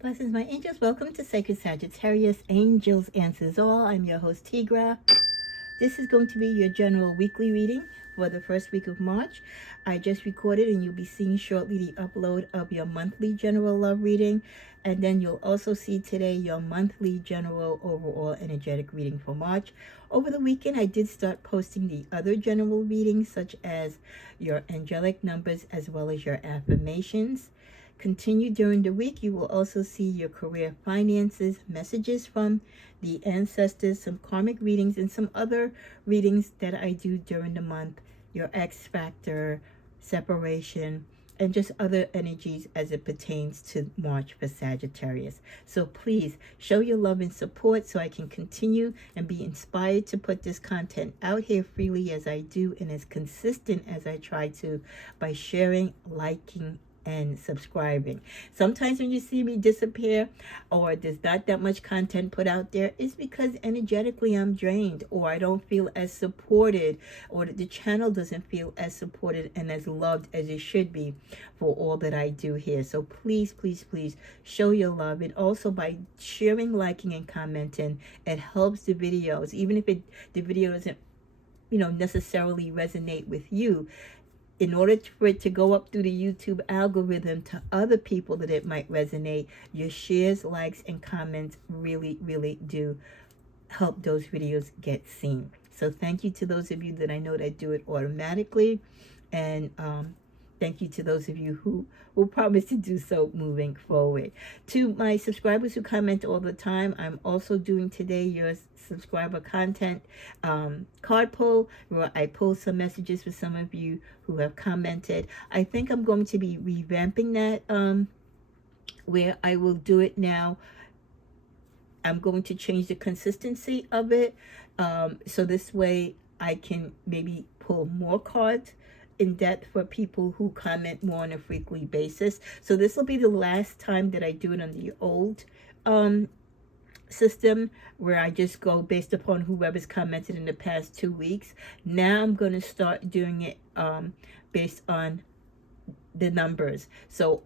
Blessings, my angels. Welcome to Sacred Sagittarius Angels Answers All. I'm your host, Tigra. This is going to be your general weekly reading for the first week of March. I just recorded and you'll be seeing shortly the upload of your monthly general love reading. And then you'll also see today your monthly general overall energetic reading for March. Over the weekend, I did start posting the other general readings, such as your angelic numbers as well as your affirmations. Continue during the week. You will also see your career, finances, messages from the ancestors, some karmic readings, and some other readings that I do during the month. Your X factor, separation, and just other energies as it pertains to March for Sagittarius. So please show your love and support so I can continue and be inspired to put this content out here freely as I do and as consistent as I try to by sharing, liking, and subscribing. Sometimes when you see me disappear or there's not that much content put out there, it's because energetically I'm drained, or I don't feel as supported, or the channel doesn't feel as supported and as loved as it should be for all that I do here. So please, please, please show your love. And also by sharing, liking, and commenting, it helps the videos, even if the video doesn't necessarily resonate with you. In order for it to go up through the YouTube algorithm to other people that it might resonate, your shares, likes, and comments really, really do help those videos get seen. So thank you to those of you that I know that do it automatically. And thank you to those of you who will promise to do so moving forward. To my subscribers who comment all the time, I'm also doing today your subscriber content card pull, where I pull some messages for some of you who have commented. I think I'm going to be revamping that, where I will do it now. I'm going to change the consistency of it, so this way I can maybe pull more cards in depth for people who comment more on a frequent basis. So this will be the last time that I do it on the old system, where I just go based upon whoever's commented in the past 2 weeks. Now I'm going to start doing it based on the numbers. So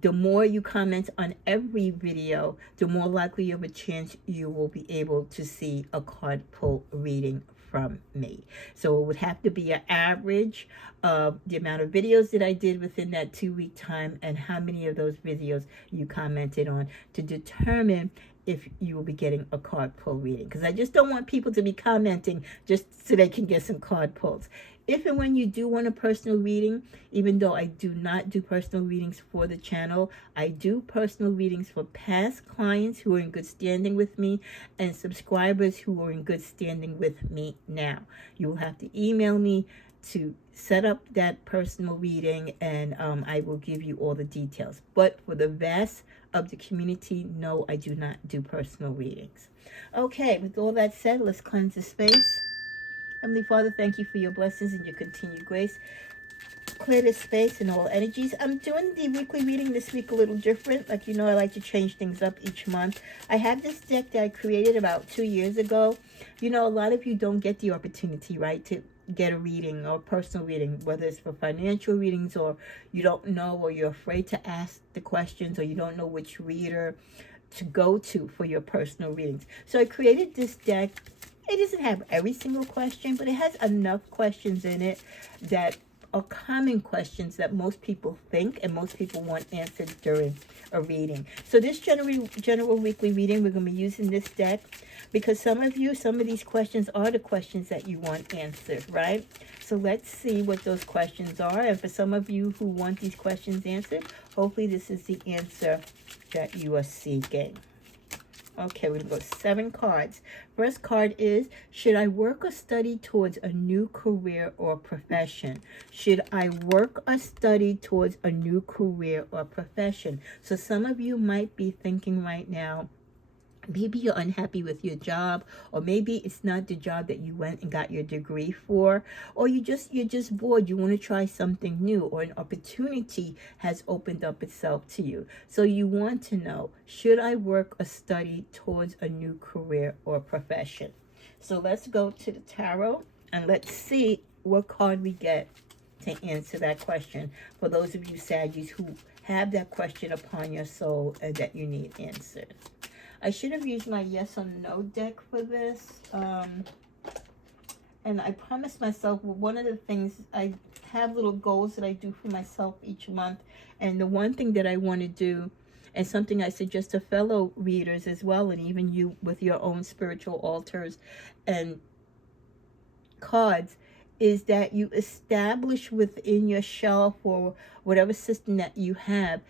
the more you comment on every video, the more likely of a chance you will be able to see a card pull reading from me. So it would have to be an average of the amount of videos that I did within that 2-week time and how many of those videos you commented on to determine if you will be getting a card pull reading. Because I just don't want people to be commenting just so they can get some card pulls. If and when you do want a personal reading, even though I do not do personal readings for the channel, I do personal readings for past clients who are in good standing with me and subscribers who are in good standing with me now. You will have to email me to set up that personal reading, and I will give you all the details. But for the vast of the community, no, I do not do personal readings. Okay, with all that said, let's cleanse the space. Heavenly Father, thank you for your blessings and your continued grace. Clear this space and all energies. I'm doing the weekly reading this week a little different. Like, I like to change things up each month. I have this deck that I created about 2 years ago. A lot of you don't get the opportunity, right, to get a reading or personal reading, whether it's for financial readings, or you don't know, or you're afraid to ask the questions, or you don't know which reader to go to for your personal readings. So I created this deck. It doesn't have every single question, but it has enough questions in it that are common questions that most people think and most people want answered during a reading. So this general weekly reading, we're going to be using this deck because some of these questions are the questions that you want answered, right? So let's see what those questions are. And for some of you who want these questions answered, hopefully this is the answer that you are seeking. Okay, we're going to go 7 cards. First card is, should I work or study towards a new career or profession? Should I work or study towards a new career or profession? So some of you might be thinking right now, maybe you're unhappy with your job, or maybe it's not the job that you went and got your degree for, or you're just bored. You want to try something new, or an opportunity has opened up itself to you. So you want to know, should I work or study towards a new career or profession? So let's go to the tarot and let's see what card we get to answer that question for those of you Saggies who have that question upon your soul and that you need answered. I should have used my yes or no deck for this. And I promised myself, well, one of the things, I have little goals that I do for myself each month. And the one thing that I want to do, and something I suggest to fellow readers as well, and even you with your own spiritual altars and cards, is that you establish within your shelf or whatever system that you have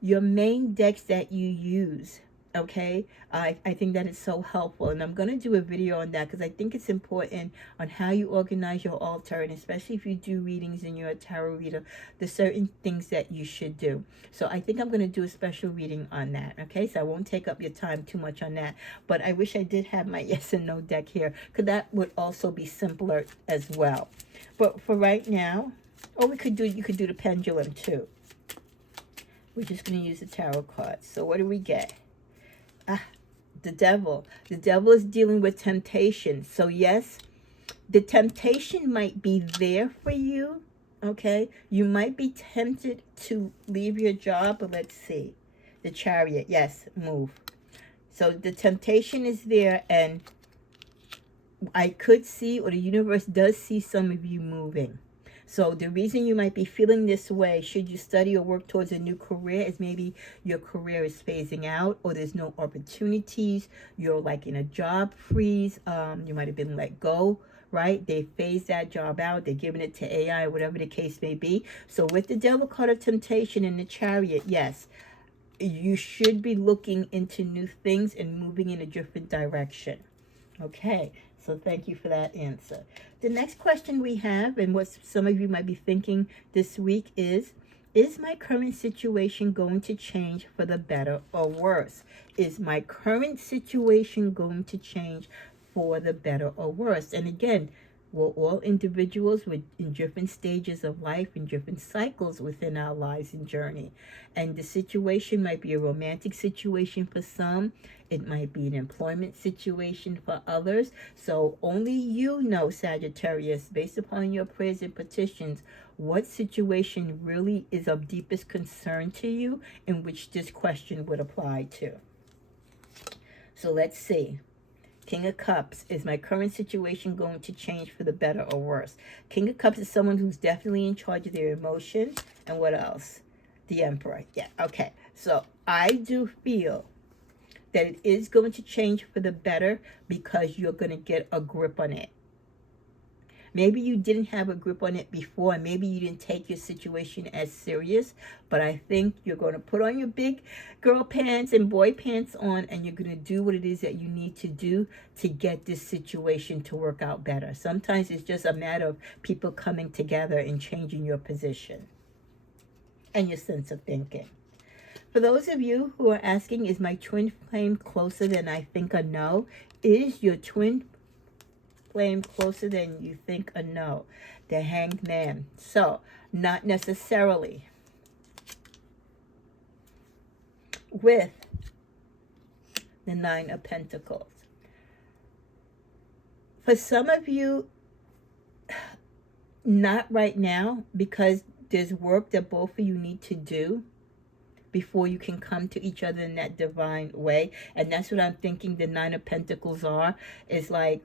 your main decks that you use. Okay, I think that is so helpful, and I'm going to do a video on that because I think it's important on how you organize your altar, and especially if you do readings and you're a tarot reader, the certain things that you should do. So I think I'm going to do a special reading on that. Okay, so I won't take up your time too much on that, but I wish I did have my yes and no deck here because that would also be simpler as well. But for right now, you could do the pendulum too. We're just going to use the tarot cards. So what do we get? The devil. The devil is dealing with temptation. So yes, the temptation might be there for you. Okay, you might be tempted to leave your job, but let's see. The Chariot. Yes, move. So the temptation is there, and I could see, or the universe does see, some of you moving. So the reason you might be feeling this way, should you study or work towards a new career, is maybe your career is phasing out, or there's no opportunities. You're like in a job freeze. You might have been let go, right? They phased that job out. They're giving it to AI, whatever the case may be. So with the devil card of temptation in the Chariot, yes, you should be looking into new things and moving in a different direction. Okay, so thank you for that answer. The next question we have, and what some of you might be thinking this week is my current situation going to change for the better or worse? Is my current situation going to change for the better or worse? And again, we're all individuals in different stages of life, in different cycles within our lives and journey. And the situation might be a romantic situation for some. It might be an employment situation for others. So only you know, Sagittarius, based upon your prayers and petitions, what situation really is of deepest concern to you, in which this question would apply to. So let's see. King of Cups, is my current situation going to change for the better or worse? King of Cups is someone who's definitely in charge of their emotion. And what else? The Emperor. Yeah, okay. So I do feel that it is going to change for the better because you're going to get a grip on it. Maybe you didn't have a grip on it before, and maybe you didn't take your situation as serious, but I think you're going to put on your big girl pants and boy pants on, and you're going to do what it is that you need to do to get this situation to work out better. Sometimes it's just a matter of people coming together and changing your position and your sense of thinking. For those of you who are asking, is my twin flame closer than I think or know? Is your twin flame closer than you think or know? The Hanged Man. So, not necessarily. With the Nine of Pentacles. For some of you, not right now, because there's work that both of you need to do before you can come to each other in that divine way. And that's what I'm thinking the Nine of Pentacles is like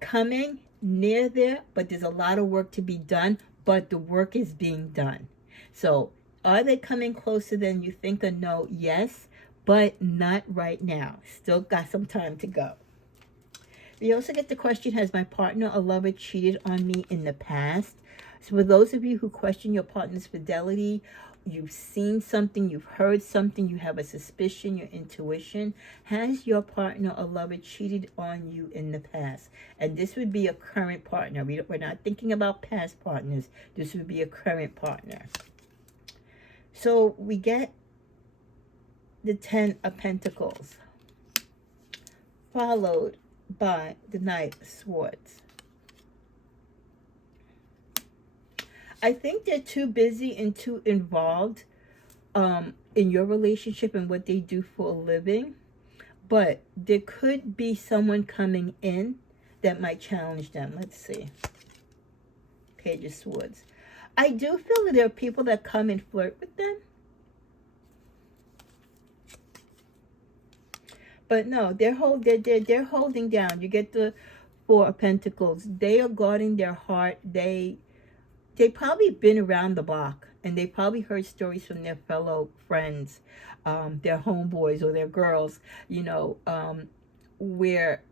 coming near there, but there's a lot of work to be done, but the work is being done. So are they coming closer than you think or know? Yes, but not right now. Still got some time to go. We also get the question, has my partner or lover cheated on me in the past? So for those of you who question your partner's fidelity, you've seen something, you've heard something, you have a suspicion, your intuition. Has your partner or lover cheated on you in the past? And this would be a current partner. We're not thinking about past partners. This would be a current partner. So we get the Ten of Pentacles, followed by the Knight of Swords. I think they're too busy and too involved in your relationship and what they do for a living. But there could be someone coming in that might challenge them. Let's see. Page of Swords. I do feel that there are people that come and flirt with them. But no, they're holding down. You get the Four of Pentacles. They are guarding their heart. They probably been around the block, and they probably heard stories from their fellow friends, their homeboys or their girls, where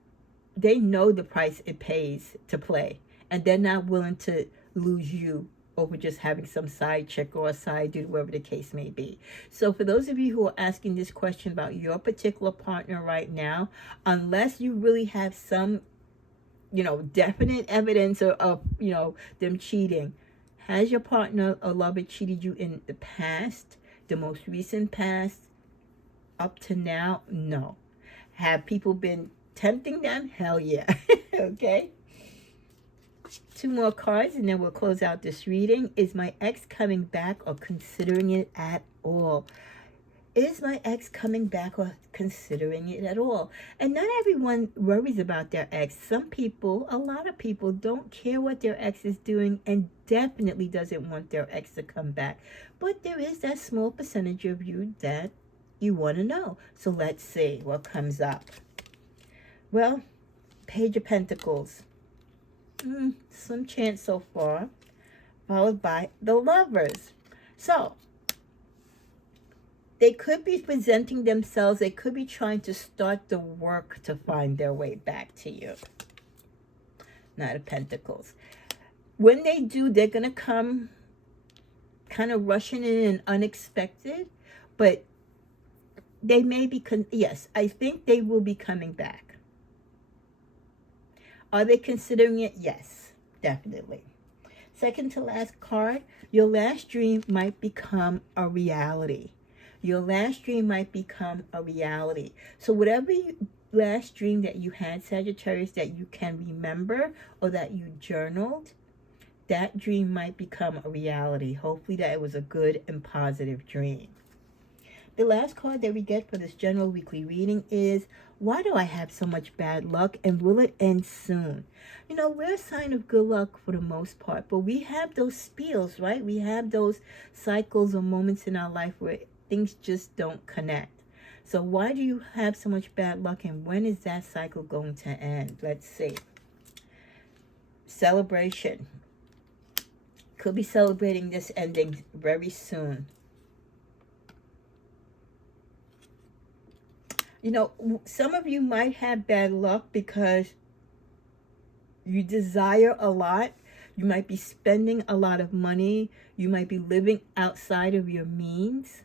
they know the price it pays to play, and they're not willing to lose you over just having some side chick or a side dude, whatever the case may be. So for those of you who are asking this question about your particular partner right now, unless you really have some, definite evidence of them cheating, has your partner or lover cheated you in the past, the most recent past, up to now? No. Have people been tempting them? Hell yeah. Okay. 2 more cards and then we'll close out this reading. Is my ex coming back or considering it at all? Is my ex coming back or considering it at all? And not everyone worries about their ex. Some people, a lot of people, don't care what their ex is doing and definitely doesn't want their ex to come back. But there is that small percentage of you that you want to know. So let's see what comes up. Well, Page of Pentacles. Some chance so far. Followed by the Lovers. So, they could be presenting themselves. They could be trying to start the work to find their way back to you. Knight of Pentacles. When they do, they're going to come kind of rushing in and unexpected. But they may be, yes, I think they will be coming back. Are they considering it? Yes, definitely. Second to last card, your last dream might become a reality. Your last dream might become a reality. So whatever last dream that you had, Sagittarius, that you can remember or that you journaled, that dream might become a reality. Hopefully that it was a good and positive dream. The last card that we get for this general weekly reading is, why do I have so much bad luck and will it end soon? We're a sign of good luck for the most part, but we have those spills, right? We have those cycles or moments in our life where things just don't connect. So why do you have so much bad luck and when is that cycle going to end? Let's see. Celebration. Could be celebrating this ending very soon. Some of you might have bad luck because you desire a lot. You might be spending a lot of money. You might be living outside of your means.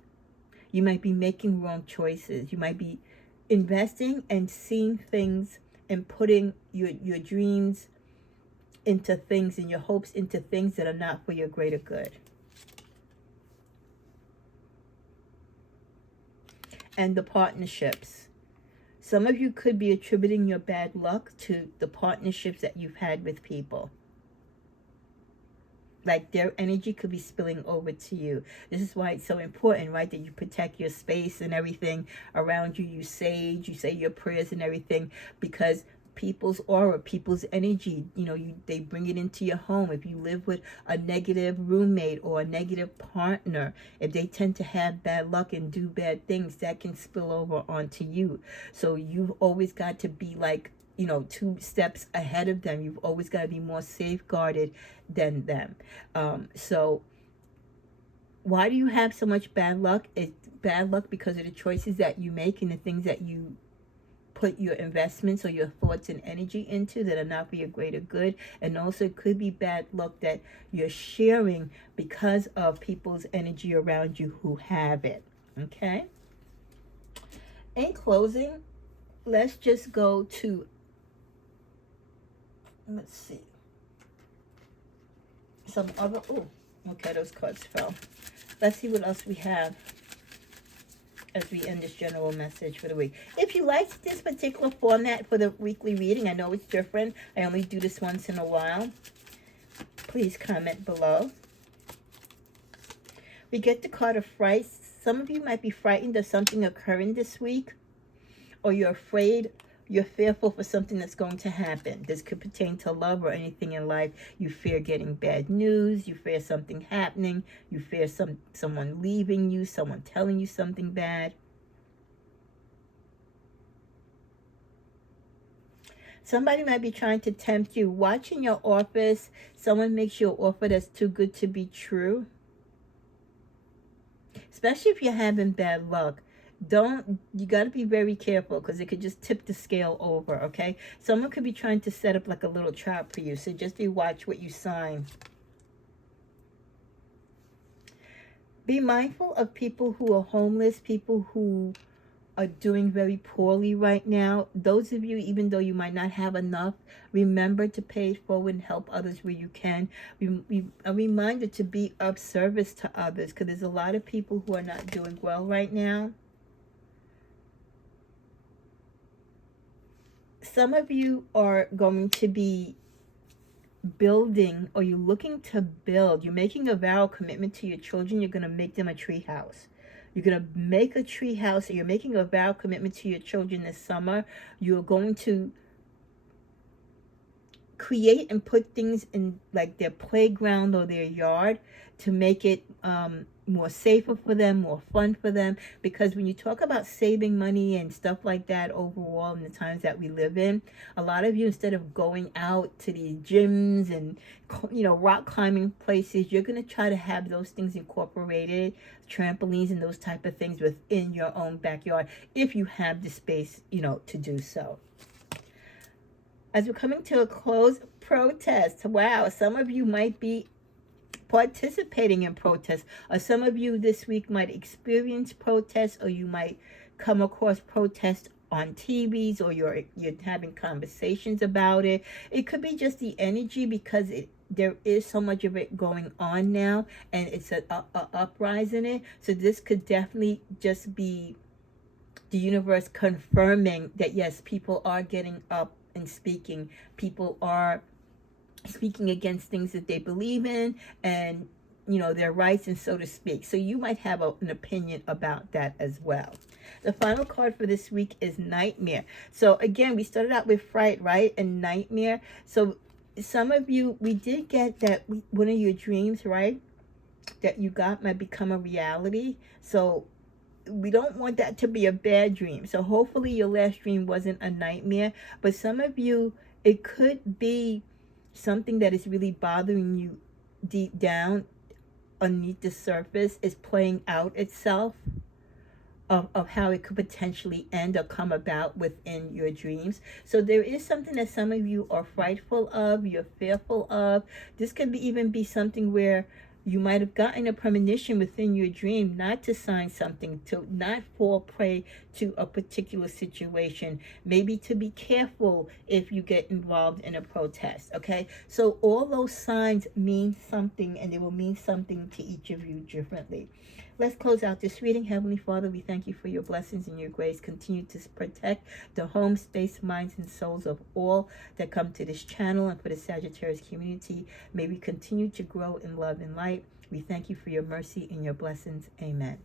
You might be making wrong choices. You might be investing and seeing things and putting your dreams into things and your hopes into things that are not for your greater good. And the partnerships. Some of you could be attributing your bad luck to the partnerships that you've had with people. Like their energy could be spilling over to you. This is why it's so important, right? That you protect your space and everything around you. You sage, you say your prayers and everything, because people's aura, people's energy, they bring it into your home. If you live with a negative roommate or a negative partner, if they tend to have bad luck and do bad things, that can spill over onto you. So you've always got to be like, 2 steps ahead of them. You've always got to be more safeguarded than them. So why do you have so much bad luck? It's bad luck because of the choices that you make and the things that you put your investments or your thoughts and energy into that are not for your greater good. And also it could be bad luck that you're sharing because of people's energy around you who have it. Okay? In closing, let's just go to, let's see, some other, okay, those cards fell. Let's see what else we have as we end this general message for the week. If you liked this particular format for the weekly reading, I know it's different. I only do this once in a while. Please comment below. We get the card of fright. Some of you might be frightened of something occurring this week, or you're afraid, You're fearful for something that's going to happen. This could pertain to love or anything in life. You fear getting bad news. You fear something happening. You fear someone leaving you, someone telling you something bad. Somebody might be trying to tempt you. Watch in your office. Someone makes you an offer that's too good to be true. Especially if you're having bad luck. You got to be very careful, because it could just tip the scale over, okay? Someone could be trying to set up like a little trap for you. So just be watch what you sign. Be mindful of people who are homeless, people who are doing very poorly right now. Those of you, even though you might not have enough, remember to pay it forward and help others where you can. A reminder to be of service to others, because there's a lot of people who are not doing well right now. Some of you are going to be building, or you're looking to build. You're making a vow commitment to your children. You're going to make them a tree house. You're going to make a tree house. You're making a vow commitment to your children this summer. You're going to create and put things in like their playground or their yard to make it more safer for them, more fun for them. Because when you talk about saving money and stuff like that overall in the times that we live in, a lot of you, instead of going out to these gyms and, you know, rock climbing places, you're going to try to have those things incorporated, trampolines and those type of things within your own backyard, if you have the space, you know, to do so. As we're coming to a close, protest. Wow, some of you might be participating in protests, or some of you this week might experience protests, or you might come across protests on TVs, or you're having conversations about it. It could be just the energy, because there is so much of it going on now, and it's a uprising in it. So this could definitely just be the universe confirming that yes, people are getting up and speaking. People are speaking against things that they believe in, and you know, their rights, and so to speak. So you might have an opinion about that as well. The final card for this week is Nightmare. So again, we started out with Fright, right, and Nightmare. So some of you, we did get that one of your dreams, right, that you got might become a reality. So we don't want that to be a bad dream. So hopefully your last dream wasn't a nightmare. But some of you, it could be something that is really bothering you deep down underneath the surface is playing out itself, of how it could potentially end or come about within your dreams. So there is something that some of you are frightful of, you're fearful of. This could even be something where you might have gotten a premonition within your dream not to sign something, to not fall prey to a particular situation, maybe to be careful if you get involved in a protest, okay? So all those signs mean something, and they will mean something to each of you differently. Let's close out this reading. Heavenly Father, we thank you for your blessings and your grace. Continue to protect the home, space, minds, and souls of all that come to this channel, and for the Sagittarius community. May we continue to grow in love and light. We thank you for your mercy and your blessings. Amen.